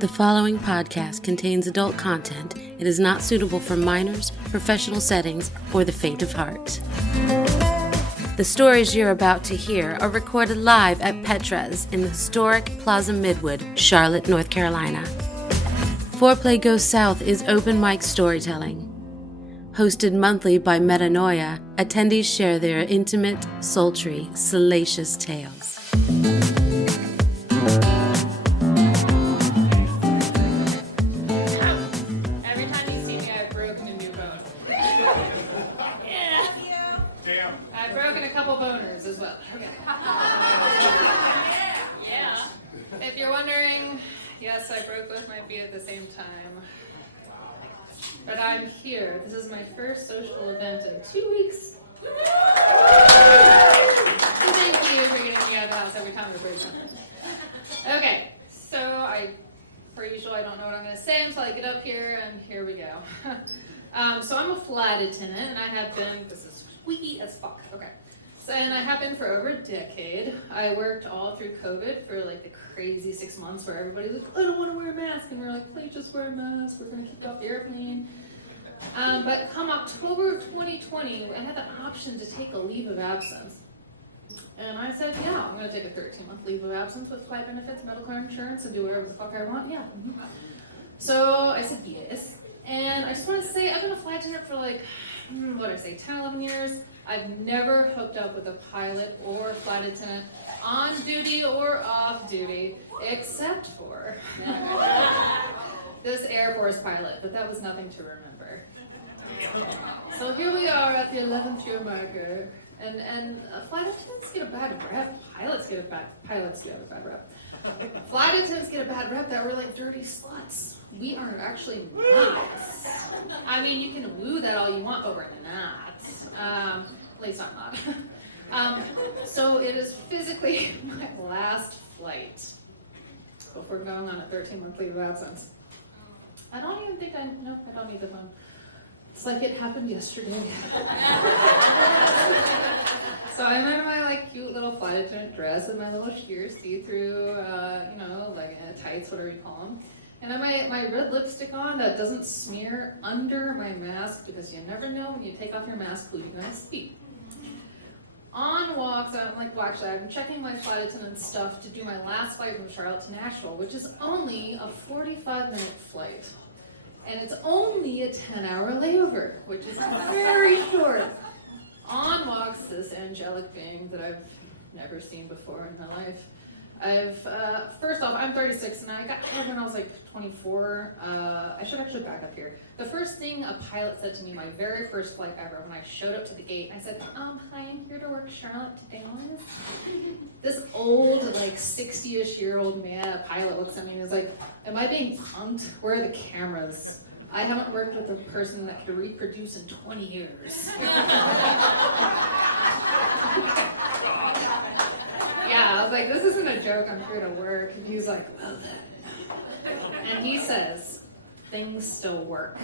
The following podcast contains adult content. It is not suitable for minors, professional settings, or the faint of heart. The stories you're about to hear are recorded live at Petra's in the historic Plaza Midwood, Charlotte, North Carolina. FOREPLAY Goes South is open mic storytelling. Hosted monthly by Metanoia, attendees share their intimate, sultry, salacious tales. Yes, I broke both my feet at the same time. But I'm here. This is my first social event in 2 weeks. Thank you for getting me out of the house every time I break something. Okay, so per usual, I don't know what I'm going to say until I get up here, and here we go. So I'm a flight attendant, and I have been, this is squeaky as fuck, okay. And I have been for over a decade. I worked all through COVID for like the crazy 6 months where everybody's like, I don't want to wear a mask. And we're like, please just wear a mask. We're going to kick off the airplane. But come October of 2020, I had the option to take a leave of absence. And I said, yeah, I'm going to take a 13-month leave of absence with flight benefits, medical insurance, and do whatever the fuck I want. Yeah. Mm-hmm. So I said yes. And I just want to say, I've been a flight attendant for like, 10, 11 years. I've never hooked up with a pilot or flight attendant on duty or off duty, except for this Air Force pilot, but that was nothing to remember. So here we are at the 11th year marker, and flight attendants get a bad rep, pilots get a bad rep. Flight attendants get a bad rep that we're like dirty sluts. We are actually not. I mean, you can woo that all you want, but we're not. At least I'm not. So it is physically my last flight before going on a 13-month leave of absence. I don't even think I don't need the phone. It's like it happened yesterday. So I'm in my like cute little flight attendant dress and my little sheer see-through, like tights, whatever you call them. And I have my red lipstick on that doesn't smear under my mask because you never know when you take off your mask who you're going to see. On walks, I'm checking my flight attendant stuff to do my last flight from Charlotte to Nashville, which is only a 45-minute flight. And it's only a 10-hour layover, which is very short. On walks this angelic being that I've never seen before in my life. First off, I'm 36 and I got hired when I was like 24. I should actually back up here. The first thing a pilot said to me, my very first flight ever, when I showed up to the gate, I said, hi, I'm here to work Charlotte to Dallas. This old, like 60-ish year old man, pilot looks at me and is like, am I being punked? Where are the cameras? I haven't worked with a person that could reproduce in 20 years. Yeah, I was like, this isn't a joke, I'm here to work. And he was like, well then. And he says, things still work.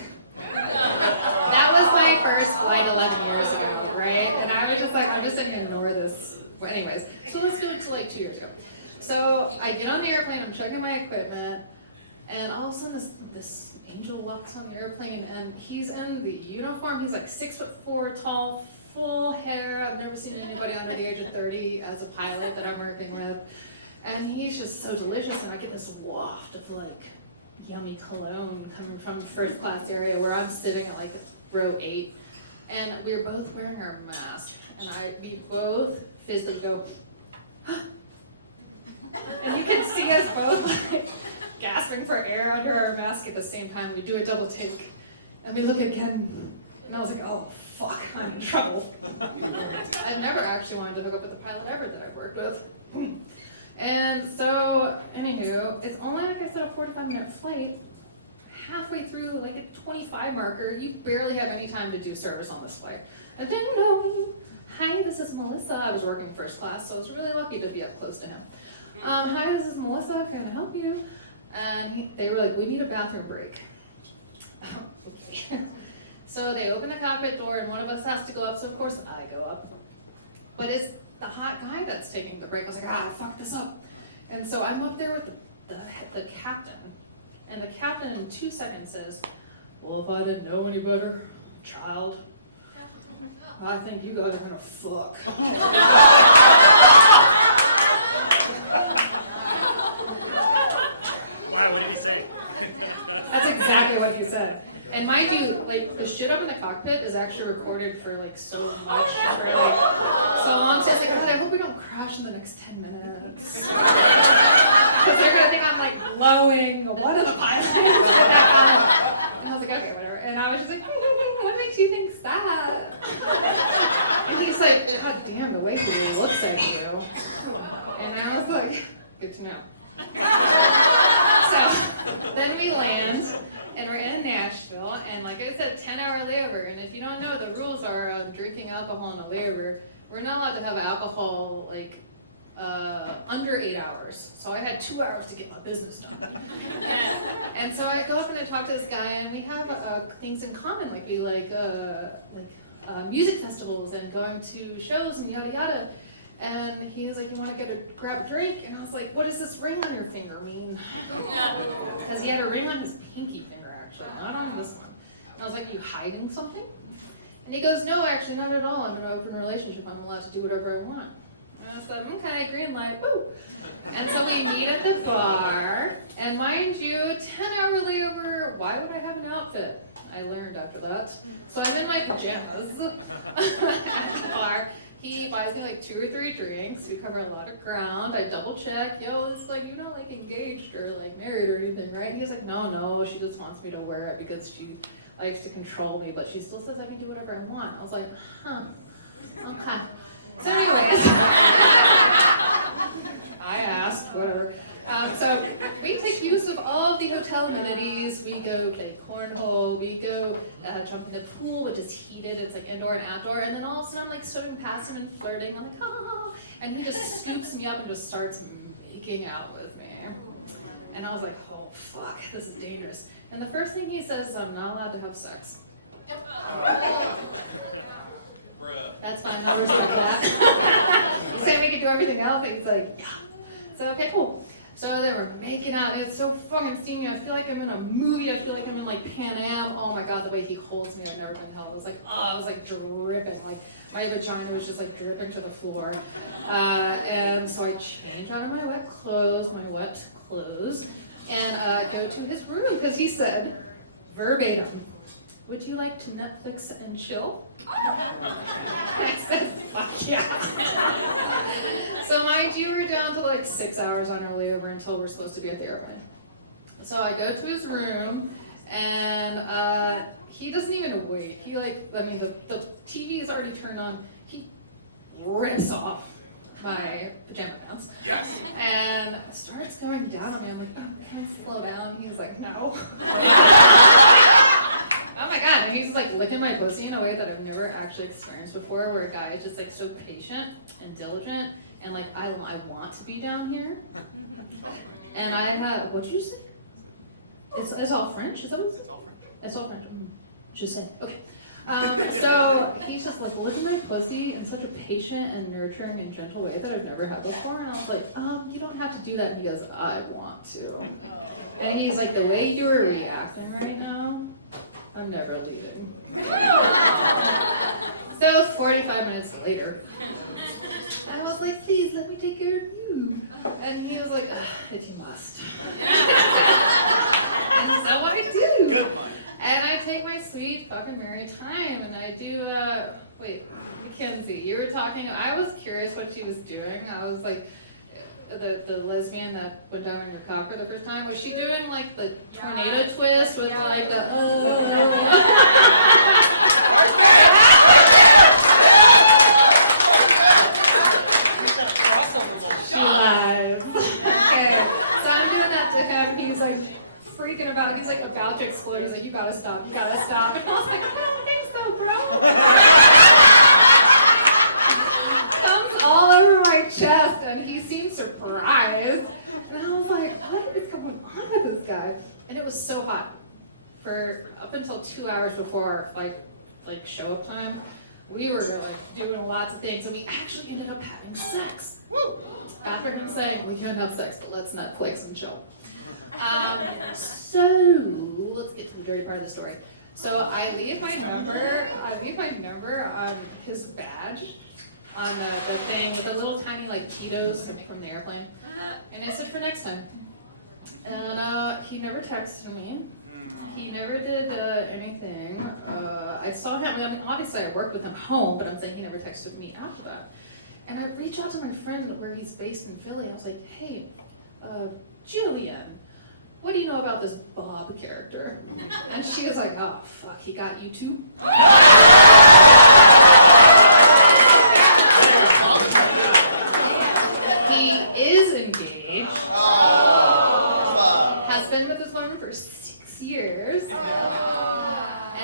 That was my first flight 11 years ago, right? And I was just like, I'm just going to ignore this. Well, anyways, so let's do it to like 2 years ago. So I get on the airplane, I'm checking my equipment, and all of a sudden this angel walks on the airplane, and he's in the uniform. He's like 6'4" tall, full hair. I've never seen anybody under the age of 30 as a pilot that I'm working with. And he's just so delicious, and I get this waft of like yummy cologne coming from the first class area where I'm sitting at like row 8. And we're both wearing our mask, and we both physically go, and you can see us both like gasping for air under our mask at the same time. We do a double take, and we look again, and I was like, oh, fuck, I'm in trouble. I've never actually wanted to hook up with a pilot ever that I've worked with. And so, anywho, it's only, like I said, a 45-minute flight. Halfway through, like a 25 marker, you barely have any time to do service on this flight. And then, hi, this is Melissa. I was working first class, so I was really lucky to be up close to him. Hi, this is Melissa. Can I help you? And they were like, we need a bathroom break. Okay. So they open the cockpit door, and one of us has to go up, so of course I go up. But it's the hot guy that's taking the break. I was like, fuck this up. And so I'm up there with the captain, And the captain in 2 seconds says, well, if I didn't know any better, child, I think you guys are gonna fuck. That's exactly what he said. And mind you, like, the shit up in the cockpit is actually recorded for, like, so much, for, like, so long. So I was like, God, I hope we don't crash in the next 10 minutes. Because they're gonna think I'm, like, blowing one of the pilots. And I was like, okay, whatever. And I was just like, what makes you think that? And he's like, God damn, the way he looks at you. And I was like, good to know. So then we land, and we're in Nashville, and like I said, 10-hour layover. And if you don't know, the rules are drinking alcohol in a layover. We're not allowed to have alcohol like under 8 hours. So I had 2 hours to get my business done. And so I go up and I talk to this guy, and we have things in common, like we like music festivals and going to shows and yada yada. And he was like, you want to grab a drink? And I was like, what does this ring on your finger mean? Because he had a ring on his pinky finger, actually, not on this one. And I was like, you hiding something? And he goes, no, actually, not at all. I'm in an open relationship. I'm allowed to do whatever I want. And I said, okay, green light, woo. And so we meet at the bar. And mind you, 10-hour layover, why would I have an outfit? I learned after that. So I'm in my pajamas at the bar. He buys me like 2 or 3 drinks. We cover a lot of ground. I double check. Yo, it's like, you're not like engaged or like married or anything, right? And he's like, no, she just wants me to wear it because she likes to control me, but she still says I can do whatever I want. I was like, huh, okay. So anyways, I asked, whatever. So we take use of all of the hotel amenities. We go play cornhole. We go jump in the pool, which is heated. It's like indoor and outdoor. And then all of a sudden I'm like swimming past him and flirting. I'm like, oh. And he just scoops me up and just starts making out with me. And I was like, oh, fuck, this is dangerous. And the first thing he says is I'm not allowed to have sex. That's fine, I'll respect that. He's saying we can do everything else, and he's like, yeah. So, okay, cool. So they were making out. It's so fucking steamy. I feel like I'm in a movie. I feel like I'm in like Pan Am. Oh my God, the way he holds me, I've never been held. It was like, I was like dripping. Like my vagina was just like dripping to the floor. And so I change out of my wet clothes, and go to his room because he said, verbatim, would you like to Netflix and chill? I said, fuck yeah. So mind you, we're down to like 6 hours on our layover until we're supposed to be at the airplane. So I go to his room, and he doesn't even wait. He the TV is already turned on. He rips off my pajama pants. Yes. And starts going down on me. I'm like, oh, can I slow down? He's like, no. Oh my God, and he's like licking my pussy in a way that I've never actually experienced before, where a guy is just like so patient and diligent, and like, I want to be down here. And I had, what did you say? It's all French? Is that what it says? It's all French. Just say, okay. So he's just like licking my pussy in such a patient and nurturing and gentle way that I've never had before. And I was like, you don't have to do that. And he goes, I want to. And he's like, the way you were reacting right now, I'm never leaving. So 45 minutes later, I was like, please let me take care of you. And he was like, if you must. And so I do. And I take my sweet fucking merry time, and I do, wait, Mackenzie, you were talking, I was curious what she was doing. I was like, the lesbian that went down on your cock for the first time, was she doing like the tornado twist with like the, She lies. Okay, so I'm doing that to him. He's like freaking about. He's like about to explode. He's like, you gotta stop. And I was like, I don't think so, bro. Comes all over my chest, and he seemed surprised. And I was like, what is going on with this guy? And it was so hot. For up until 2 hours before our flight, like show up time, we were like doing lots of things, and we actually ended up having sex. Woo! After him saying, we can't have sex, but let's Netflix and chill. So let's get to the dirty part of the story. So I leave my number on his badge, on the thing with the little tiny like Tito's from the airplane, and I said for next time. And he never texted me. He never did anything. I saw him. I mean, obviously I worked with him home, but I'm saying he never texted me after that. And I reached out to my friend where he's based in Philly. I was like, hey, Julian, what do you know about this Bob character? And she was like, oh, fuck, he got you too? He is engaged. Has been with this woman for 6 years. And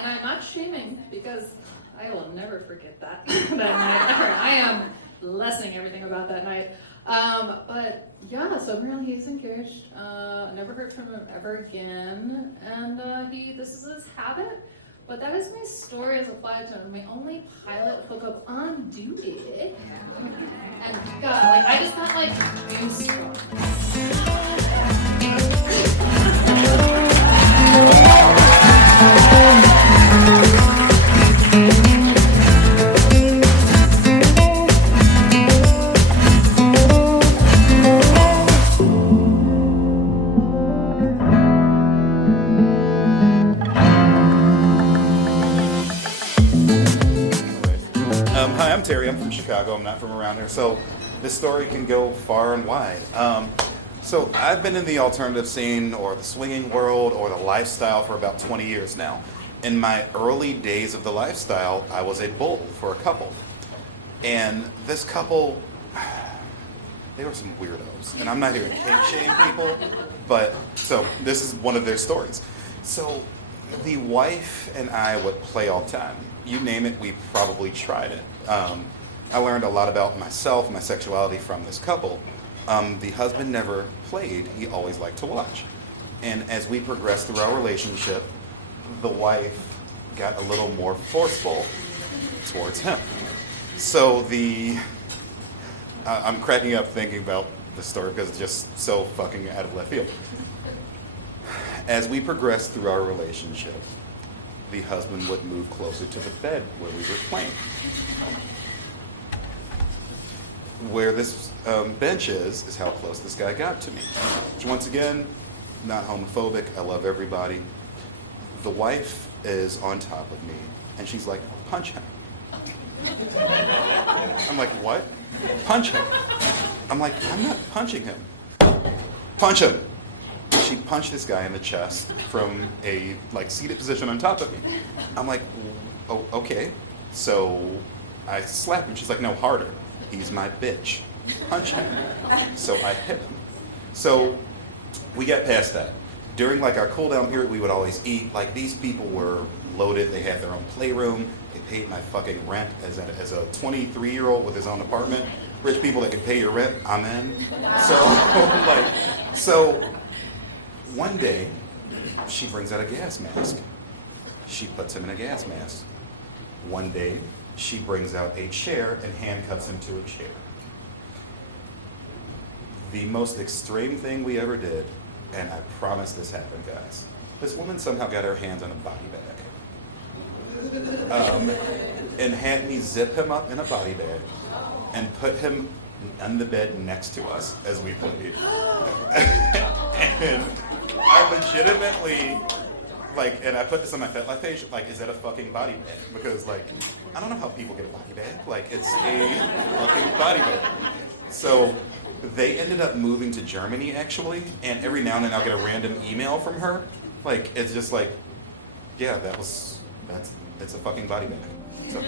I'm not shaming because I will never forget that, that night. I am lessening everything about that night. But yeah, so apparently he's engaged. Never heard from him ever again. And this is his habit. But that is my story as a flight attendant. My only pilot hookup on duty. And God, like I just got like goosebumps. Hi, I'm Terry. I'm from Chicago. I'm not from around here. So this story can go far and wide. So I've been in the alternative scene or the swinging world or the lifestyle for about 20 years now. In my early days of the lifestyle, I was a bull for a couple. And this couple, they were some weirdos. And I'm not here to kink shame people, but so this is one of their stories. So the wife and I would play all the time. You name it, we probably tried it. I learned a lot about myself, my sexuality from this couple. The husband never played, he always liked to watch. And as we progressed through our relationship, the wife got a little more forceful towards him. So I'm cracking up thinking about the story because it's just so fucking out of left field. As we progressed through our relationship, the husband would move closer to the bed where we were playing. Where this bench is how close this guy got to me. Which once again, not homophobic, I love everybody. The wife is on top of me, and she's like, punch him. I'm like, what? Punch him. I'm like, I'm not punching him. Punch him. She punched this guy in the chest from a seated position on top of me. I'm like, oh, okay. So I slap him. She's like, no, harder. He's my bitch. Punch him. So I hit him. So we got past that. During our cool down period, we would always eat. These people were loaded. They had their own playroom. They paid my fucking rent as a 23-year-old with his own apartment. Rich people that can pay your rent, I'm in. So one day, she brings out a gas mask. She puts him in a gas mask. One day, she brings out a chair and handcuffs him to a chair. The most extreme thing we ever did, and I promise this happened, guys. This woman somehow got her hands on a body bag. And had me zip him up in a body bag and put him on the bed next to us as we played. And I legitimately, and I put this on my FetLife page, is that a fucking body bag? Because, I don't know how people get a body bag. It's a fucking body bag. So they ended up moving to Germany, actually, and every now and then I'll get a random email from her. It's just yeah, it's a fucking body bag. So.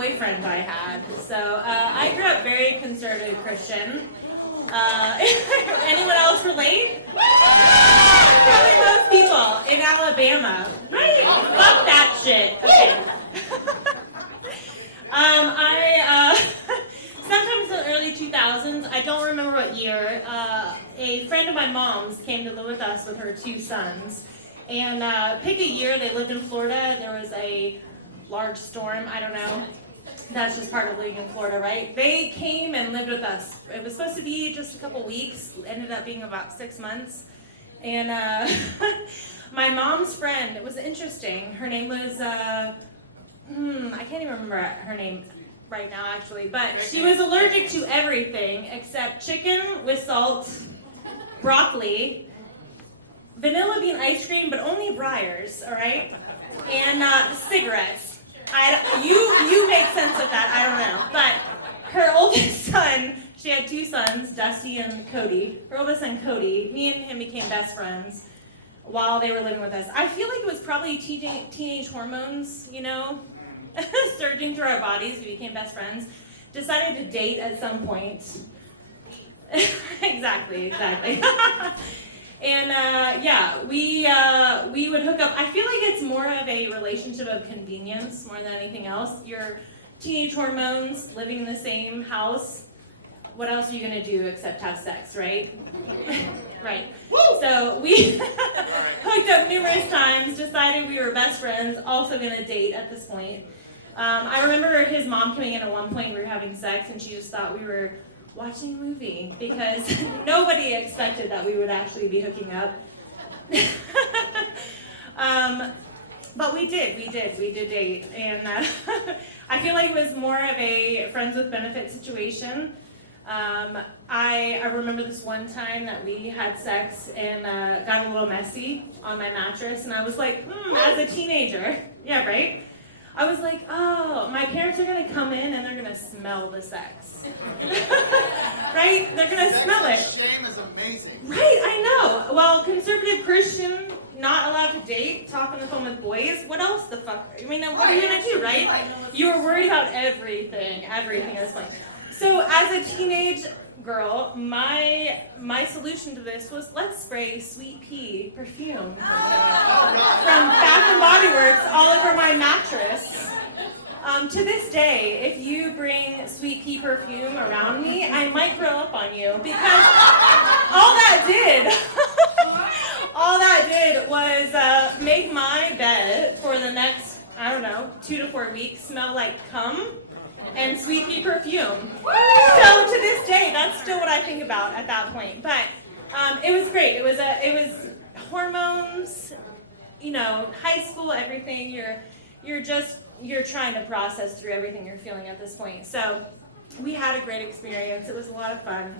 boyfriend I had. So I grew up very conservative Christian. Anyone else relate? Probably most people in Alabama. of my mom's came to live with us with her 2 sons. And pick a year, they lived in Florida. There was a large storm, I don't know. That's just part of living in Florida, right? They came and lived with us. It was supposed to be just a couple weeks, ended up being about 6 months. And my mom's friend, it was interesting. Her name was, I can't even remember her name right now, actually. But she was allergic to everything except chicken with salt, broccoli, vanilla bean ice cream, but only Breyers, all right? And cigarettes. You make sense of that, I don't know. But her oldest son, she had 2 sons, Dusty and Cody. Her oldest son, Cody, me and him became best friends while they were living with us. I feel like it was probably teenage hormones, you know, surging through our bodies. We became best friends. Decided to date at some point. Exactly. And we would hook up. I feel like it's more of a relationship of convenience more than anything else. Your teenage hormones, living in the same house. What else are you gonna do except have sex, right? Right. So we hooked up numerous times. Decided we were best friends. Also gonna date at this point. I remember his mom coming in at one point. We were having sex, and she just thought we were watching a movie because nobody expected that we would actually be hooking up. But we did date, and I feel like it was more of a friends with benefits situation. I remember this one time that we had sex and got a little messy on my mattress, and I was like, as a teenager, yeah, right? I was like, oh, my parents are going to come in and they're going to smell the sex. Right? They're going to smell it. Shame is amazing. Right, I know. Well, conservative Christian, not allowed to date, talk on the phone with boys. What else the fuck? I mean, what are you going to do, right? You were worried about everything at this point. So as a teenage girl, my solution to this was, let's spray Sweet Pea perfume from Bath and Body Works all over my mattress. To this day, if you bring Sweet Pea perfume around me, I might grow up on you, because all that did was make my bed for the next, 2 to 4 weeks smell like cum and Sweet Pea perfume. So to this day, that's still what I think about at that point. But it was great. It was hormones, high school, everything. You're trying to process through everything you're feeling at this point. So we had a great experience. It was a lot of fun.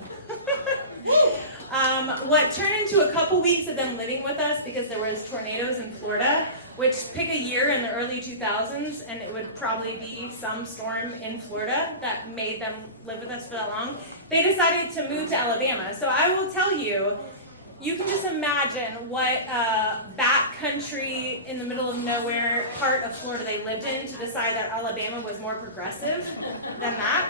What turned into a couple weeks of them living with us, because there was tornadoes in Florida, which pick a year in the early 2000s, and it would probably be some storm in Florida that made them live with us for that long. They decided to move to Alabama. So I will tell you, you can just imagine what backcountry in the middle of nowhere part of Florida they lived in to decide that Alabama was more progressive than that.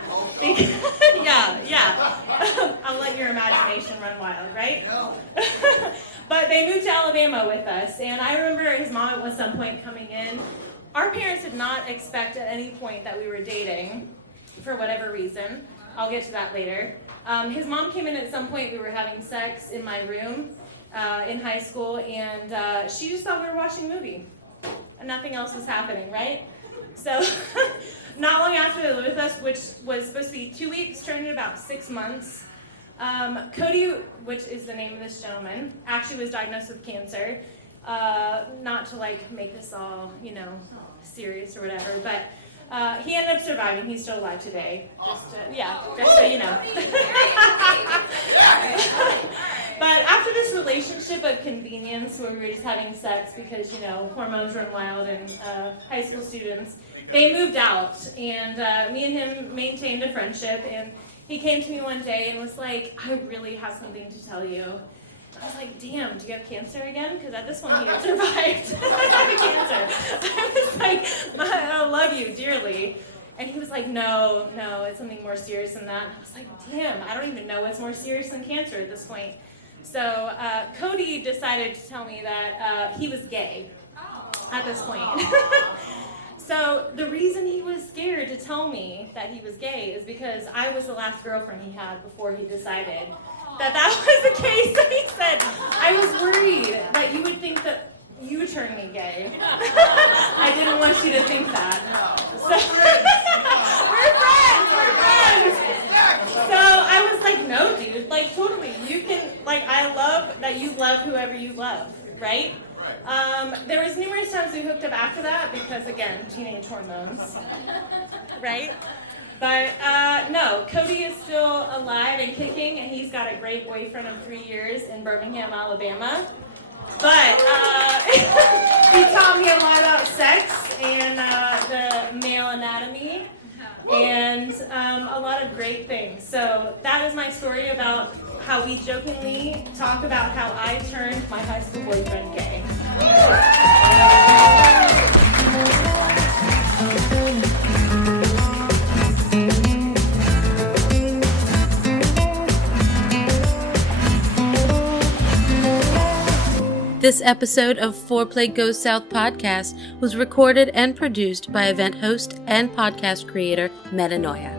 Yeah. I'll let your imagination run wild, right? No. But they moved to Alabama with us, and I remember his mom at some point coming in. Our parents did not expect at any point that we were dating, for whatever reason. I'll get to that later. His mom came in at some point. We were having sex in my room in high school, and she just thought we were watching a movie. And nothing else was happening, right? So not long after they lived with us, which was supposed to be 2 weeks, turned into about 6 months, Cody, which is the name of this gentleman, actually was diagnosed with cancer. Not to make this all, serious or whatever, but he ended up surviving. He's still alive today. Just so you know. But after this relationship of convenience, where we were just having sex because, hormones run wild and high school students, they moved out, and me and him maintained a friendship, and he came to me one day and was like, I really have something to tell you. I was like, damn, do you have cancer again? Because at this point he had survived cancer. I was like, I love you dearly. And he was like, no, it's something more serious than that. And I was like, damn, I don't even know what's more serious than cancer at this point. So Cody decided to tell me that he was gay at this point. So the reason he was scared to tell me that he was gay is because I was the last girlfriend he had before he decided that was the case. So he said, I was worried that you would think that you turned me gay. I didn't want you to think that. So, we're friends. So I was like, no, dude, like totally. You can, like, I love that you love whoever you love, right? There was numerous times we hooked up after that because, again, teenage hormones, right? But no, Cody is still alive and kicking, and he's got a great boyfriend of 3 years in Birmingham, Alabama. But He taught me a lot about sex. and the male anatomy and a lot of great things. So that is my story about how we jokingly talk about how I turned my high school boyfriend gay. This episode of FOREPLAY Goes South podcast was recorded and produced by event host and podcast creator Metanoia.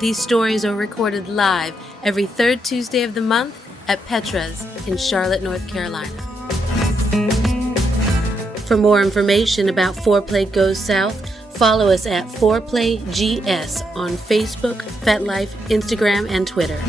These stories are recorded live every third Tuesday of the month at Petra's in Charlotte, North Carolina. For more information about FOREPLAY Goes South, follow us at FOREPLAY GS on Facebook, FetLife, Instagram, and Twitter.